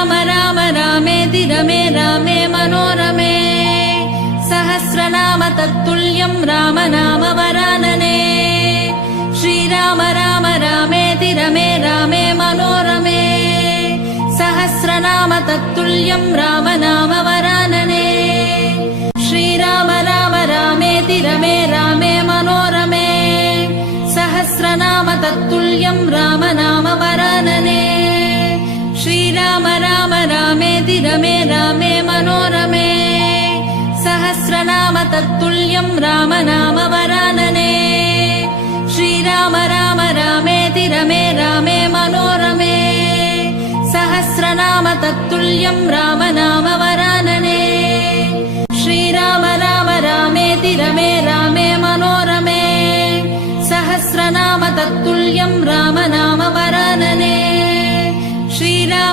श्रीराम राम रामेति रमे रामे मनोरमे सहस्रनाम तत्तुल्यं राम नाम वरानने श्रीराम राम रामेति रमे रामे मनोरमे सहस्रनाम तत्तुल्यं राम नाम वरानने श्रीराम राम रामेति रमे रामे मनोरमे सहस्रनाम तत्तुल्यं राम नाम वरानने श्रीराम राम रामेति रमे रामे मनोरमे सहस्रनाम तत्तुल्यं राम नाम वरानने श्रीराम राम रामेति रमे रामे मनोरमे सहस्रनाम तत्तुल्यं राम नाम वरानने श्रीराम राम रामेति रमे रामे मनोरमे सहस्रनाम तत्तुल्यं राम नाम वरानने